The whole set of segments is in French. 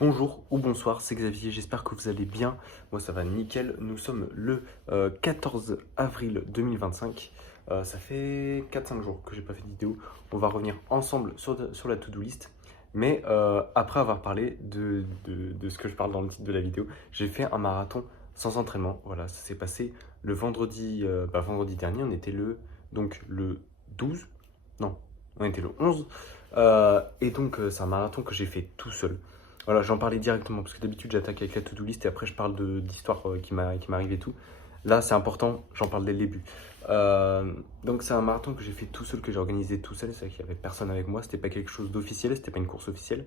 Bonjour ou bonsoir, c'est Xavier, j'espère que vous allez bien. Moi ça va nickel. Nous sommes le 14 avril 2025. Ça fait 4-5 jours que j'ai pas fait de vidéo. On va revenir ensemble sur la to-do list. Mais après avoir parlé de ce que je parle dans le titre de la vidéo, j'ai fait un marathon sans entraînement. Voilà, ça s'est passé le vendredi, vendredi dernier. On était donc le 12. Non, on était le 11. Et donc c'est un marathon que j'ai fait tout seul. Voilà, j'en parlais directement parce que d'habitude j'attaque avec la to-do list et après je parle d'histoire qui m'arrive et tout. Là, c'est important, j'en parle dès le début. Donc c'est un marathon que j'ai fait tout seul, que j'ai organisé tout seul. C'est vrai qu'il n'y avait personne avec moi, c'était pas quelque chose d'officiel, c'était pas une course officielle.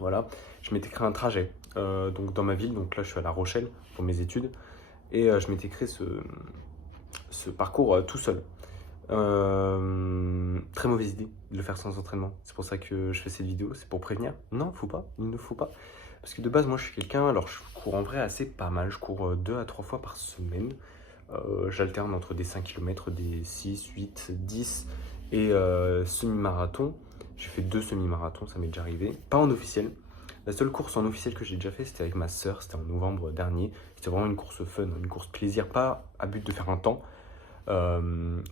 Voilà, je m'étais créé un trajet donc dans ma ville. Donc là, je suis à La Rochelle pour mes études et je m'étais créé ce parcours tout seul. Très mauvaise idée de le faire sans entraînement. C'est pour ça que je fais cette vidéo, c'est pour prévenir. Non, faut pas, il ne faut pas. Parce que de base, moi je suis quelqu'un, alors je cours en vrai assez pas mal, je cours 2 à 3 fois par semaine. J'alterne entre des 5 km, des 6, 8, 10 et semi-marathon. J'ai fait 2 semi-marathons, ça m'est déjà arrivé. Pas en officiel. La seule course en officiel que j'ai déjà fait, c'était avec ma sœur, c'était en novembre dernier. C'était vraiment une course fun, une course plaisir, pas à but de faire un temps.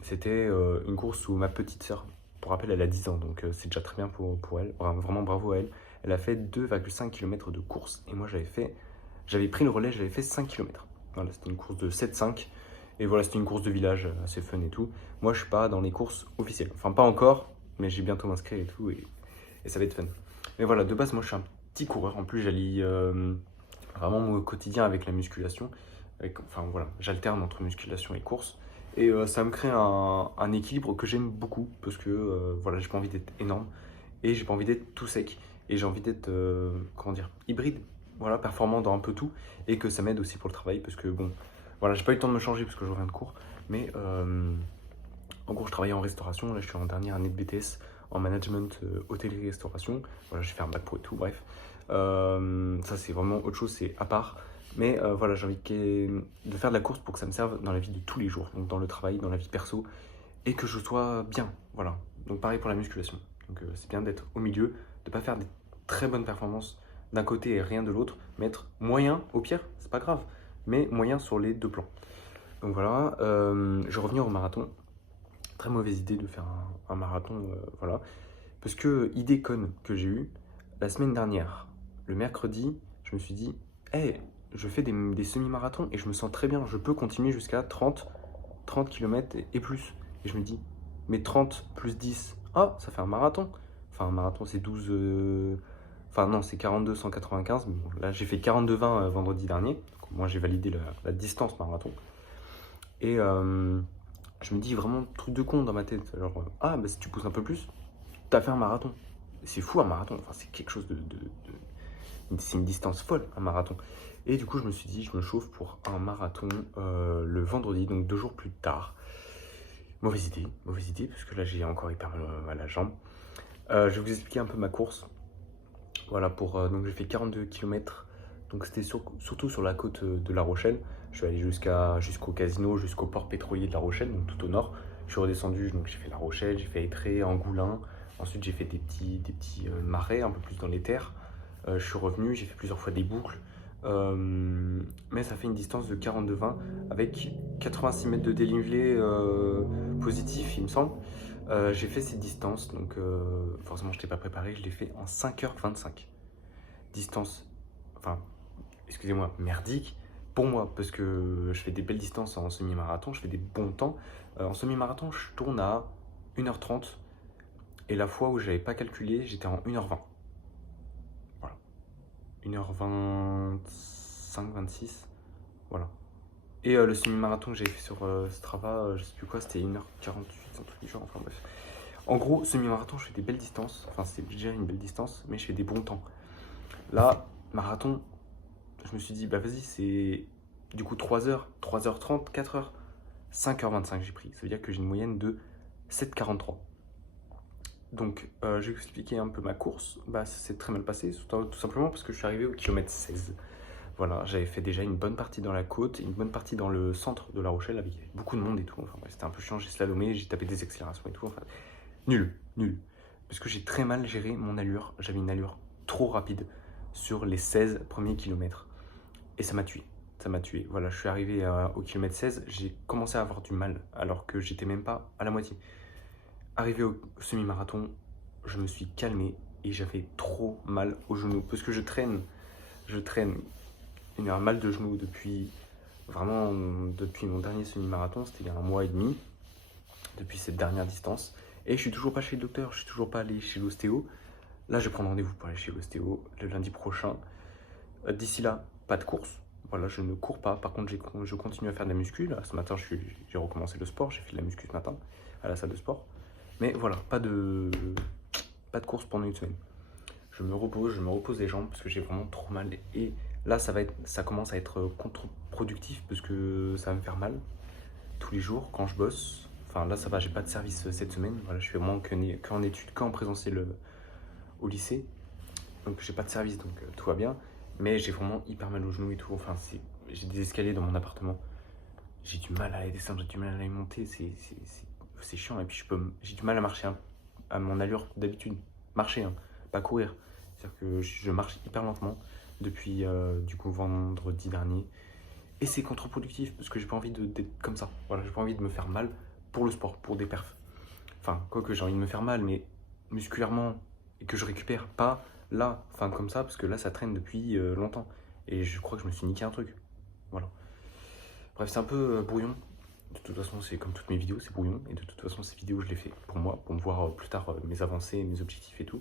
C'était une course où ma petite sœur, pour rappel, elle a 10 ans, donc c'est déjà très bien pour elle. Vraiment bravo à elle. Elle a fait 2,5 km de course et moi j'avais pris le relais, j'avais fait 5 km. Voilà, c'était une course de 7,5 et voilà, c'était une course de village assez fun et tout. Moi je suis pas dans les courses officielles, enfin pas encore, mais j'ai bientôt m'inscrire et tout et ça va être fun. Mais voilà, de base moi je suis un petit coureur, en plus j'allie vraiment mon quotidien avec la musculation. Enfin voilà, j'alterne entre musculation et course. Et ça me crée un équilibre que j'aime beaucoup parce que voilà, j'ai pas envie d'être énorme et j'ai pas envie d'être tout sec. Et j'ai envie d'être, comment dire, hybride, voilà, performant dans un peu tout et que ça m'aide aussi pour le travail parce que bon, voilà, j'ai pas eu le temps de me changer parce que je reviens de cours, mais en gros, je travaillais en restauration. Là, je suis en dernière année de BTS en management hôtellerie-restauration. Voilà, j'ai fait un bac pro et tout, bref. Ça, c'est vraiment autre chose, c'est à part. Mais voilà, j'ai envie de faire de la course pour que ça me serve dans la vie de tous les jours, donc dans le travail, dans la vie perso, et que je sois bien. Voilà. Donc pareil pour la musculation. Donc c'est bien d'être au milieu, de ne pas faire des très bonnes performances d'un côté et rien de l'autre, mais être moyen au pire, c'est pas grave, mais moyen sur les deux plans. Donc voilà, je vais revenir au marathon. Très mauvaise idée de faire un marathon, voilà. Parce que, idée conne que j'ai eue, la semaine dernière, le mercredi, je me suis dit, hey, je fais des semi-marathons et je me sens très bien, je peux continuer jusqu'à 30 km et plus. Et je me dis, mais 30 plus 10, ah, ça fait un marathon. Enfin, un marathon, c'est 12, enfin non, c'est 42, 195. Mais bon, là, j'ai fait 42,20 vendredi dernier. Donc, moi, j'ai validé la distance marathon. Et je me dis vraiment truc de con dans ma tête. Genre, ah, bah si tu pousses un peu plus, t'as fait un marathon. C'est fou un marathon, enfin, c'est quelque chose c'est une distance folle, un marathon. Et du coup, je me suis dit, je me chauffe pour un marathon le vendredi, donc 2 jours plus tard. Mauvaise idée, parce que là, j'ai encore hyper mal à la jambe. Je vais vous expliquer un peu ma course. Voilà, donc j'ai fait 42 km. Donc c'était surtout sur la côte de La Rochelle. Je suis allé jusqu'au casino, jusqu'au port pétrolier de La Rochelle, donc tout au nord. Je suis redescendu, donc j'ai fait La Rochelle, j'ai fait Étré, Angoulins. Ensuite j'ai fait des petits marais un peu plus dans les terres. Je suis revenu, j'ai fait plusieurs fois des boucles. Mais ça fait une distance de 42,20 avec 86 mètres de dénivelé positif, il me semble. J'ai fait cette distance, donc forcément je n'étais pas préparé, je l'ai fait en 5h25. Distance, enfin, excusez-moi, merdique pour moi, parce que je fais des belles distances en semi-marathon, je fais des bons temps. En semi-marathon, je tourne à 1h30, et la fois où j'avais pas calculé, j'étais en 1h20. Voilà. 1h25, 26, voilà. Et le semi-marathon que j'avais fait sur Strava, je sais plus quoi, c'était 1h48, un truc du genre, enfin bref. En gros, semi-marathon, je fais des belles distances. Enfin, c'est déjà une belle distance, mais je fais des bons temps. Là, marathon, je me suis dit, bah vas-y, c'est du coup 3h, 3h30, 4h, 5h25 j'ai pris. Ça veut dire que j'ai une moyenne de 7h43. Donc, je vais vous expliquer un peu ma course. Bah, ça s'est très mal passé, tout simplement parce que je suis arrivé au kilomètre 16. Voilà, j'avais fait déjà une bonne partie dans la côte, une bonne partie dans le centre de La Rochelle avec beaucoup de monde et tout. Enfin, bref, c'était un peu chiant, j'ai slalomé, j'ai tapé des accélérations et tout. Enfin, nul. Parce que j'ai très mal géré mon allure. J'avais une allure trop rapide sur les 16 premiers kilomètres. Et ça m'a tué. Ça m'a tué. Voilà, je suis arrivé au kilomètre 16, j'ai commencé à avoir du mal alors que j'étais même pas à la moitié. Arrivé au semi-marathon, je me suis calmé et j'avais trop mal aux genoux parce que je traîne un mal de genoux depuis mon dernier semi-marathon, c'était il y a 1 mois et demi, depuis cette dernière distance. Et je suis toujours pas chez le docteur, je suis toujours pas allé chez l'ostéo. Là, je vais prendre rendez-vous pour aller chez l'ostéo le lundi prochain. D'ici là, pas de course. Voilà, je ne cours pas. Par contre, je continue à faire de la muscu. Là, ce matin, j'ai recommencé le sport. J'ai fait de la muscu ce matin à la salle de sport. Mais voilà, pas de course pendant une semaine. Je me repose les jambes parce que j'ai vraiment trop mal. Et là, ça commence à être contre-productif parce que ça va me faire mal tous les jours quand je bosse. Enfin, là, ça va, j'ai pas de service cette semaine. Voilà, je suis vraiment qu'en études, qu'en présentiel au lycée. Donc, j'ai pas de service, donc tout va bien. Mais j'ai vraiment hyper mal aux genoux et tout. Enfin, j'ai des escaliers dans mon appartement. J'ai du mal à les descendre, j'ai du mal à les monter. C'est chiant. Et puis, j'ai du mal à marcher à mon allure d'habitude. Marcher, hein, pas courir. C'est-à-dire que je marche hyper lentement depuis du coup vendredi dernier. Et c'est contre-productif parce que j'ai pas envie d'être comme ça. Voilà, j'ai pas envie de me faire mal pour le sport, pour des perfs. Enfin, quoi que j'ai envie de me faire mal, mais musculairement et que je récupère pas là, enfin comme ça, parce que là ça traîne depuis longtemps. Et je crois que je me suis niqué un truc. Voilà. Bref, c'est un peu brouillon. De toute façon, c'est comme toutes mes vidéos, c'est brouillon. Et de toute façon, ces vidéos, je les fais pour moi, pour me voir plus tard mes avancées, mes objectifs et tout.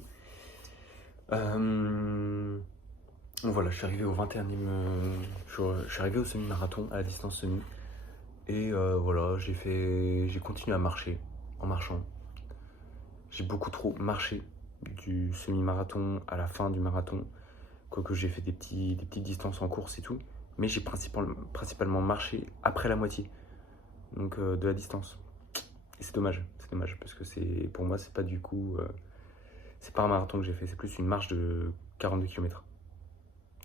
Donc voilà, je suis arrivé au 21e. Je suis arrivé au semi-marathon, à la distance semi. Et voilà, j'ai continué à marcher, en marchant. J'ai beaucoup trop marché du semi-marathon à la fin du marathon. Quoique j'ai fait des petites distances en course et tout. Mais j'ai principalement marché après la moitié. Donc de la distance. Et c'est dommage, parce que pour moi, c'est pas du coup. C'est pas un marathon que j'ai fait, c'est plus une marche de 42 km.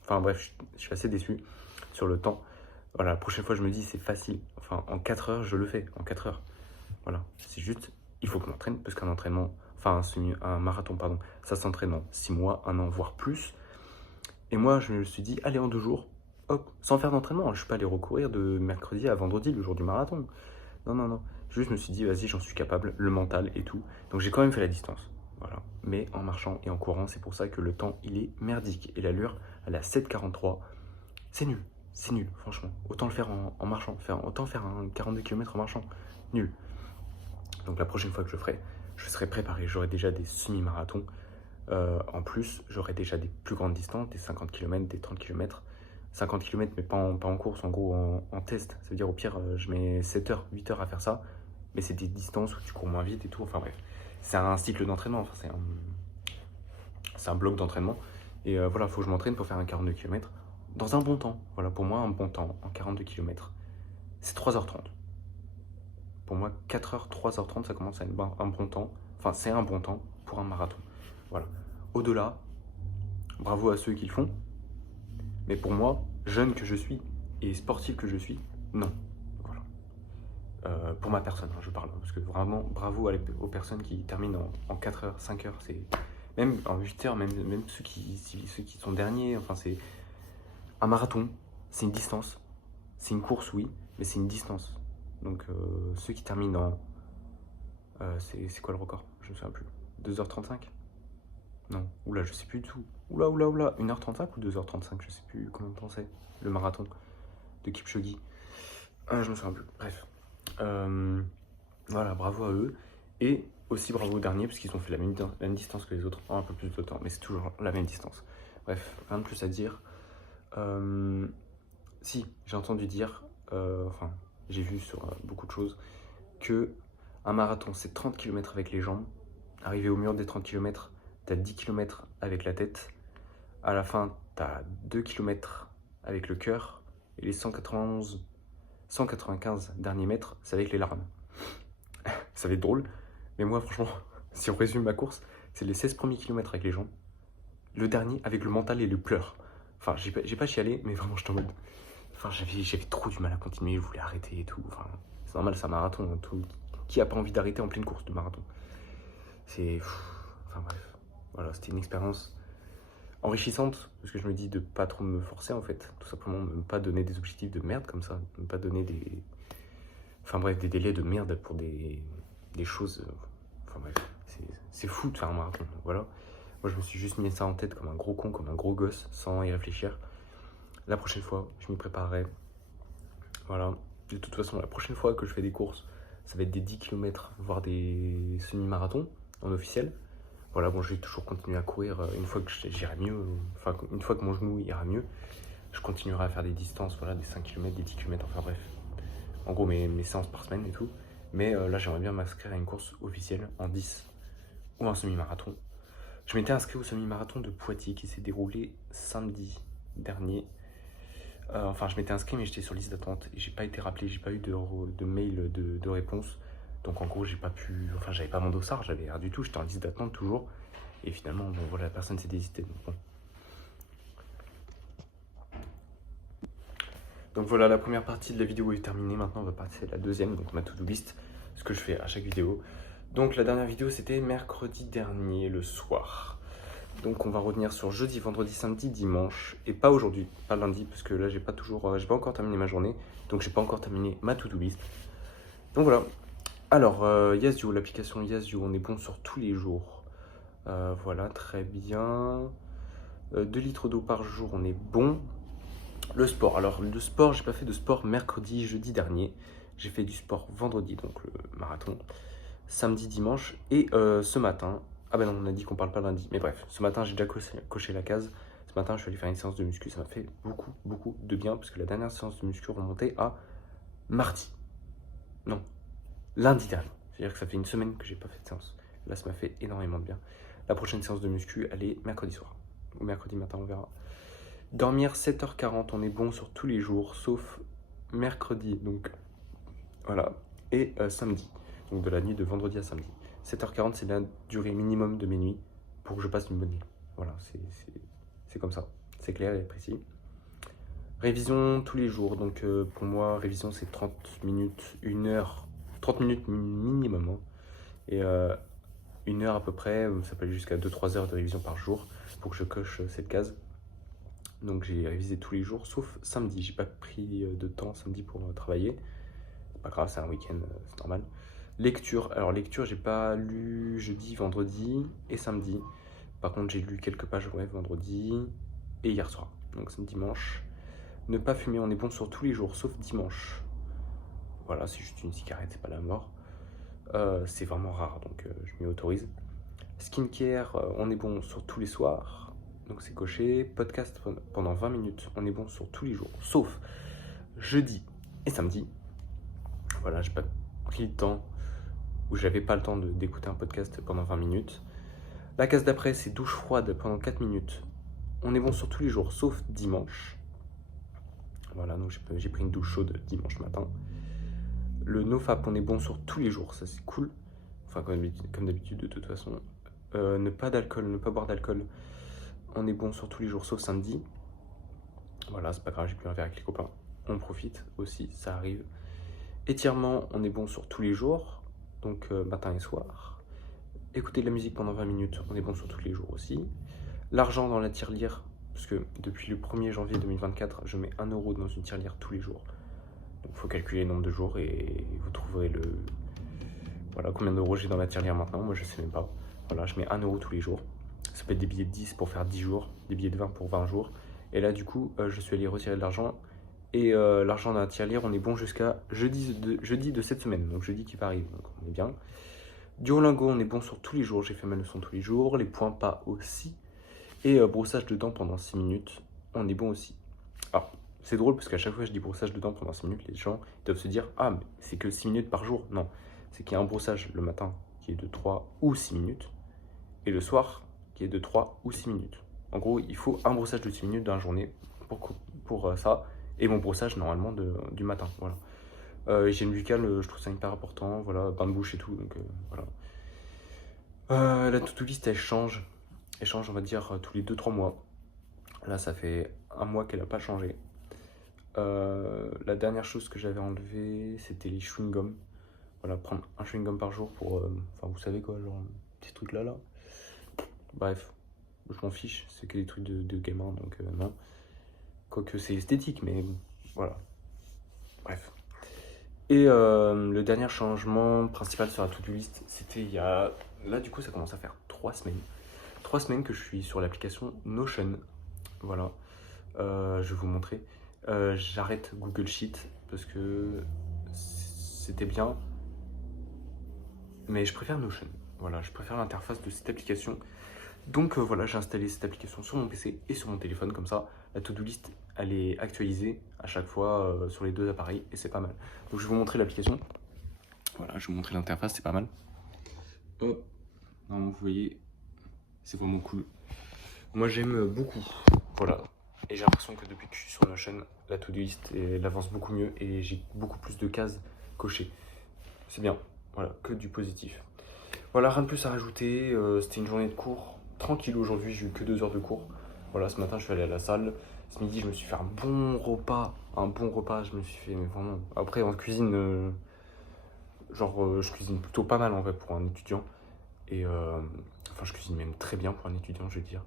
Enfin bref, je suis assez déçu sur le temps. Voilà, la prochaine fois, je me dis, c'est facile. Enfin, en 4 heures, je le fais, en 4 heures. Voilà, c'est juste, il faut que je m'entraîne, parce qu'un entraînement, enfin un marathon, pardon, ça s'entraîne en 6 mois, 1 an, voire plus. Et moi, je me suis dit, allez, en 2 jours, hop, sans faire d'entraînement. Je ne suis pas allé recourir de mercredi à vendredi, le jour du marathon. Non, non, non. Juste, je me suis dit, vas-y, j'en suis capable, le mental et tout. Donc, j'ai quand même fait la distance. Voilà. Mais en marchant et en courant, c'est pour ça que le temps, il est merdique. Et l'allure, elle a 7,43. C'est nul. C'est nul, franchement. Autant le faire en marchant. Autant faire un 42 km en marchant. Nul. Donc, la prochaine fois que je le ferai, je serai préparé. J'aurai déjà des semi-marathons. En plus, j'aurai déjà des plus grandes distances, des 50 km, des 30 km. 50 km, mais pas en course, en gros en test. Ça veut dire au pire, je mets 7 heures, 8 heures à faire ça. Mais c'est des distances où tu cours moins vite et tout. Enfin bref, c'est un cycle d'entraînement. Enfin, c'est un bloc d'entraînement. Et voilà, il faut que je m'entraîne pour faire un 42 km dans un bon temps. Voilà, pour moi, un bon temps en 42 km, c'est 3h30. Pour moi, 4h, 3h30, ça commence à être un bon temps. Enfin, c'est un bon temps pour un marathon. Voilà. Au-delà, bravo à ceux qui le font. Mais pour moi, jeune que je suis et sportif que je suis, non. Voilà. Pour ma personne, hein, je parle. Parce que vraiment, bravo aux personnes qui terminent en 4 heures, 5 heures. Même en 8 heures, même ceux qui sont derniers. Enfin, c'est un marathon, c'est une distance. C'est une course, oui, mais c'est une distance. Donc, ceux qui terminent c'est quoi le record? Je me souviens plus. 2h35? Non, oula, je sais plus du tout. Oula, 1h35 ou 2h35, je sais plus combien de temps c'est, le marathon de Kipchoge. Je me souviens plus, bref. Voilà, bravo à eux. Et aussi bravo aux derniers, parce qu'ils ont fait la même distance que les autres, en un peu plus de temps, mais c'est toujours la même distance. Bref, rien de plus à dire. Si, j'ai entendu dire, enfin, j'ai vu sur beaucoup de choses, que un marathon, c'est 30 km avec les jambes. Arrivé au mur des 30 km, t'as 10 km avec la tête. À la fin, t'as 2 km avec le cœur. Et les 195 derniers mètres, c'est avec les larmes. Ça va être drôle. Mais moi, franchement, si on résume ma course, c'est les 16 premiers kilomètres avec les jambes. Le dernier avec le mental et le pleur. Enfin, j'ai pas chialé, mais vraiment, j'étais en mode... Enfin, j'avais trop du mal à continuer, je voulais arrêter et tout. Enfin, c'est normal, c'est un marathon. Tout. Qui a pas envie d'arrêter en pleine course de marathon? Enfin bref, voilà, c'était une expérience enrichissante, parce que je me dis de pas trop me forcer en fait, tout simplement ne pas donner des objectifs de merde comme ça, ne pas donner des... Enfin bref, des délais de merde pour des choses... Enfin bref, c'est fou de faire un marathon, voilà. Moi je me suis juste mis ça en tête comme un gros con, comme un gros gosse, sans y réfléchir. La prochaine fois, je m'y préparerai. Voilà. De toute façon, la prochaine fois que je fais des courses, ça va être des 10 km, voire des semi-marathons en officiel. Voilà, bon, je vais toujours continuer à courir une fois que j'irai mieux, enfin, une fois que mon genou ira mieux, je continuerai à faire des distances, voilà, des 5 km, des 10 km, enfin bref. En gros, mes séances par semaine et tout. Mais là, j'aimerais bien m'inscrire à une course officielle en 10 ou un semi-marathon. Je m'étais inscrit au semi-marathon de Poitiers qui s'est déroulé samedi dernier. Enfin, je m'étais inscrit, mais j'étais sur liste d'attente et j'ai pas été rappelé, j'ai pas eu de mail de réponse. Donc en gros, j'ai pas pu. Enfin, j'avais pas mon dossard, j'avais rien du tout, j'étais en liste d'attente toujours. Et finalement, bon voilà, la personne s'est désistée. Donc voilà, la première partie de la vidéo est terminée. Maintenant, on va passer à la deuxième, donc ma to-do list, ce que je fais à chaque vidéo. Donc la dernière vidéo, c'était mercredi dernier, le soir. Donc on va revenir sur jeudi, vendredi, samedi, dimanche, et pas aujourd'hui, pas lundi, parce que là j'ai pas encore terminé ma journée, donc j'ai pas encore terminé ma to-do list. Donc voilà. Alors Yazoo, l'application Yazoo, on est bon sur tous les jours. Voilà, très bien. 2 litres d'eau par jour, on est bon. Le sport, alors le sport, j'ai pas fait de sport mercredi, jeudi dernier. J'ai fait du sport vendredi, donc le marathon, samedi, dimanche, et ce matin, ah ben non, on a dit qu'on parle pas lundi, mais bref, ce matin j'ai déjà coché la case. Ce matin je suis allé faire une séance de muscu, ça m'a fait beaucoup de bien, parce que la dernière séance de muscu remontait à mardi. Non, lundi dernier. C'est-à-dire que ça fait une semaine que j'ai pas fait de séance. Là ça m'a fait énormément de bien. La prochaine séance de muscu, elle est mercredi soir, ou mercredi matin, on verra. Dormir 7h40, on est bon sur tous les jours, sauf mercredi, donc voilà, et samedi, donc de la nuit de vendredi à samedi. 7h40, c'est la durée minimum de mes nuits pour que je passe une bonne nuit. Voilà, c'est comme ça, c'est clair et précis. Révision tous les jours, donc pour moi, révision c'est 30 minutes, 1 heure, 30 minutes minimum, hein, et 1 heure à peu près, ça peut aller jusqu'à 2-3 heures de révision par jour pour que je coche cette case. Donc j'ai révisé tous les jours, sauf samedi. J'ai pas pris de temps samedi pour travailler. C'est pas grave, c'est un week-end, c'est normal. Lecture, alors lecture, j'ai pas lu jeudi, vendredi et samedi. Par contre, j'ai lu quelques pages web vendredi et hier soir. Donc c'est dimanche. Ne pas fumer, on est bon sur tous les jours, sauf dimanche. Voilà, c'est juste une cigarette, c'est pas la mort. C'est vraiment rare, donc je m'y autorise. Skincare, on est bon sur tous les soirs. Donc c'est coché. Podcast pendant 20 minutes, on est bon sur tous les jours, sauf jeudi et samedi. Voilà, j'ai pas pris le temps, ou j'avais pas le temps d'écouter un podcast pendant 20 minutes. La case d'après, c'est douche froide pendant 4 minutes. On est bon sur tous les jours, sauf dimanche. Voilà, donc j'ai pris une douche chaude dimanche matin. Le nofap, on est bon sur tous les jours, ça c'est cool. Enfin, comme d'habitude, de toute façon. Ne pas boire d'alcool. On est bon sur tous les jours, sauf samedi. Voilà, c'est pas grave, j'ai pu un verre avec les copains. On profite aussi, ça arrive. Étirement, on est bon sur tous les jours, donc matin et soir. Écouter de la musique pendant 20 minutes, on est bon sur tous les jours aussi. L'argent dans la tirelire, parce que depuis le 1er janvier 2024, je mets 1 euro dans une tirelire tous les jours. Donc il faut calculer le nombre de jours et vous trouverez voilà, combien d'euros j'ai dans la tirelire maintenant. Moi je sais même pas. Voilà, je mets 1 euro tous les jours. Ça peut être des billets de 10 pour faire 10 jours, des billets de 20 pour 20 jours. Et là du coup, je suis allé retirer de l'argent. Et l'argent dans la tirelire, on est bon jusqu'à jeudi de cette semaine, donc jeudi qui va arriver, donc on est bien. Duolingo, on est bon sur tous les jours, j'ai fait ma leçon tous les jours. Les points pas aussi. Et brossage de dents pendant 6 minutes, on est bon aussi. Alors, c'est drôle parce qu'à chaque fois que je dis brossage de dents pendant 6 minutes, les gens doivent se dire « Ah, mais c'est que 6 minutes par jour ». Non, c'est qu'il y a un brossage le matin qui est de 3 ou 6 minutes, et le soir qui est de 3 ou 6 minutes. En gros, il faut un brossage de 6 minutes dans la journée pour ça, et mon brossage normalement du matin. Voilà. Hygiène buccale, je trouve ça hyper important, voilà, bain de bouche et tout, donc voilà. La to-do list, elle change, on va dire, tous les 2-3 mois. Là, ça fait 1 mois qu'elle n'a pas changé. La dernière chose que j'avais enlevée, c'était les chewing-gums. Voilà, prendre un chewing-gum par jour pour... Enfin, vous savez quoi, genre, petit truc là. Bref, je m'en fiche, c'est que des trucs de gamin, donc non. Quoique c'est esthétique, mais voilà. Bref. Et le dernier changement principal sur la to-do list, c'était il y a... Là, du coup, ça commence à faire 3 semaines. 3 semaines que je suis sur l'application Notion. Voilà. Je vais vous montrer. J'arrête Google Sheet parce que c'était bien. Mais je préfère Notion. Voilà, je préfère l'interface de cette application. Donc voilà, j'ai installé cette application sur mon PC et sur mon téléphone. Comme ça, la to-do list, elle est actualisée à chaque fois sur les deux appareils et c'est pas mal. Donc je vais vous montrer l'application. Voilà, je vais vous montrer l'interface, c'est pas mal. Hop, non, vous voyez, c'est vraiment cool. Moi j'aime beaucoup, voilà. Et j'ai l'impression que depuis que je suis sur Notion, la to-do list elle avance beaucoup mieux et j'ai beaucoup plus de cases cochées. C'est bien, voilà, que du positif. Voilà, rien de plus à rajouter. C'était une journée de cours tranquille aujourd'hui, j'ai eu que 2 heures de cours. Voilà, ce matin je suis allé à la salle. Ce midi je me suis fait un bon repas. Je me suis fait, mais vraiment. Après en cuisine, je cuisine plutôt pas mal en vrai pour un étudiant. Et enfin, je cuisine même très bien pour un étudiant, je vais dire.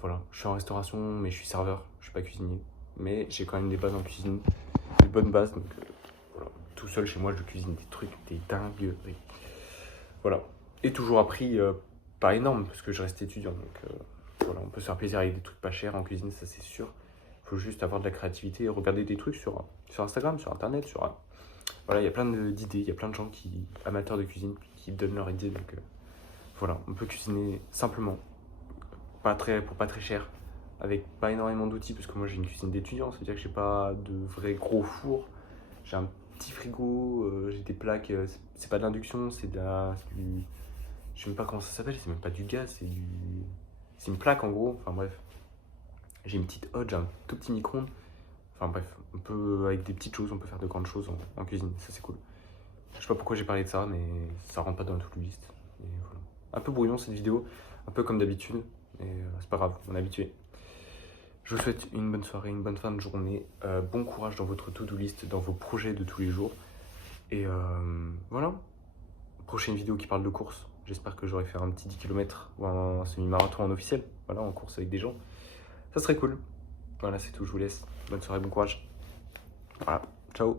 Voilà, je suis en restauration, mais je suis serveur, je suis pas cuisinier. Mais j'ai quand même des bases en cuisine, des bonnes bases. Donc voilà, tout seul chez moi, je cuisine des trucs, des dingueries. Voilà. Et toujours appris pas énorme, parce que je reste étudiant. Donc voilà, on peut se faire plaisir avec des trucs pas chers en cuisine, ça c'est sûr. Il faut juste avoir de la créativité et regarder des trucs sur Instagram, sur Internet, voilà, il y a plein d'idées, il y a plein de gens amateurs de cuisine, qui donnent leurs idées. Donc voilà, on peut cuisiner simplement, pour pas très cher, avec pas énormément d'outils, parce que moi j'ai une cuisine d'étudiant, ça veut dire que j'ai pas de vrai gros four. J'ai un petit frigo, j'ai des plaques, c'est pas de l'induction, c'est du... Je sais même pas comment ça s'appelle, c'est même pas du gaz, c'est une plaque en gros, enfin bref. J'ai une petite hotte, j'ai un tout petit micro-ondes. Enfin bref, avec des petites choses, on peut faire de grandes choses en cuisine, ça c'est cool. Je sais pas pourquoi j'ai parlé de ça, mais ça rentre pas dans la to-do list. Et voilà. Un peu brouillon cette vidéo, un peu comme d'habitude, mais c'est pas grave, on est habitué. Je vous souhaite une bonne soirée, une bonne fin de journée, bon courage dans votre to-do list, dans vos projets de tous les jours. Et voilà, prochaine vidéo qui parle de course. J'espère que j'aurai fait un petit 10 km ou un semi-marathon en officiel, voilà, en course avec des gens. Ça serait cool. Voilà, c'est tout, je vous laisse. Bonne soirée, bon courage. Voilà, ciao.